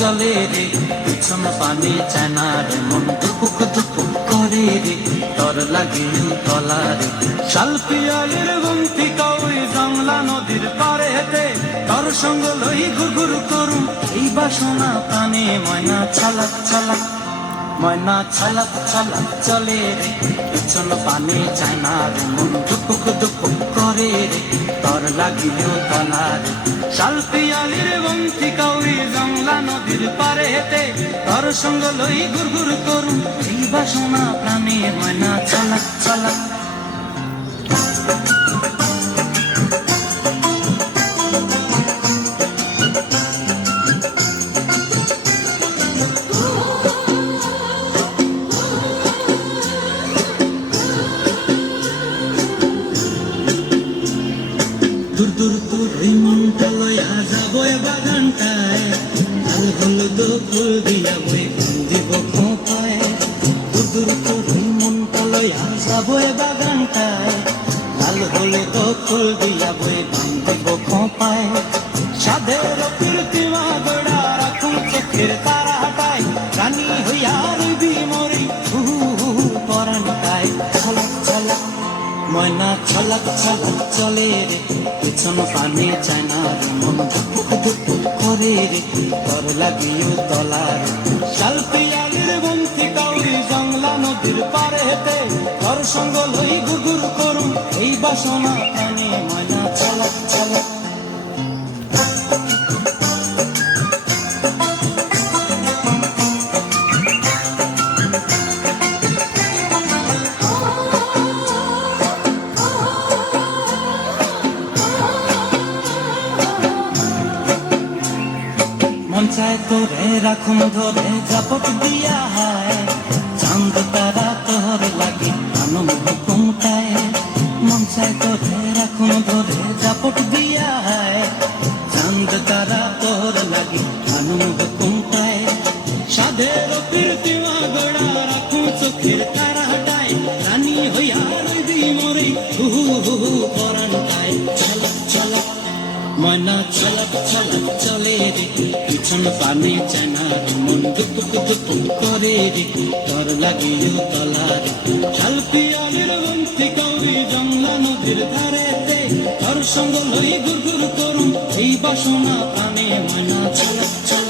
চলে রে, পিছন পানে চায় না রে, মন দুপুক দুপুক করে রে, তর লাগে তলা রে। শাল পিয়ালির গুমতি কাউরি জংলা নদীর পারে হেতে, তর সঙ্গ লই ঘুরঘুর করুম এই বাসনা প্রাণে। ময়না ছালাক ছালাক, ময়না ছালাক ছালাক চলে রে, পিছন পানে চায় না রে, মন দুপুক দুপুক করে রে, তর লাগিও তলা রে। শাল পিয়ালির গুমতি কাউরি জংলা নদীর পারে হেতে, তর সঙ্গ লই ঘুরঘুর করুম এই বাসনা প্রাণে। ময়না ছালাক ছালাক। দূর দূর তোর ওই মনটা লয়া যাবো বাগানটায়, লাল হলুদ ফুল দিয়া বই দিব খোঁপায়। দূর দূর তোর ওই মনটা লয়া যাবো বাগানটায়, লাল হলুদ ফুল দিয়া বই দিব খোঁপায়। সাধের কীর্তিমা গোড়া রাখুন চোখের তারা হাটায়, রানী হইয়া রইবি মরি পরানটায়। ছলক ছলক ময়না ছলক ছলক চলে রে, পিছন পানে চায় না রে, মন দুপুক দুপুক করে রে, তর লাগিও তলা রে। শাল পিয়ালির গুমতি কাউরি জংলা নদীর পারে হেতে, তর সঙ্গ লই ঘুরঘুর করুম এই বাসনা প্রাণে। ময়না ছলক ছলক। মন চায় তোরে রাখুন ধরে জাপট দিয়া হায়, চাঁদ তারা তোর লাগে আনম হুকুমটায়। মন চায় তোরে রাখুন ধরে জাপট দিয়া হায়, চাঁদ তারা তোর লাগে আনম হুকুমটায়। সাধের কীর্তিমা গোড়া রাখুন চোখের তারা হাটায়, রানী হইয়া রইবি মরি পরানটায়। ছলক ছলক ময়না ছলক ছলক চলে রে, পিছন পানে চায় না রে, মন দুপুক দুপুক করে রে, তর লাগিও তলা রে। শাল পিয়ালির গুমতি কাউরি জংলা নদীর ধারেতে, তর সঙ্গ লই ঘুরঘুর করুম এই বাসনা প্রাণে। ময়না ছলক ছলক।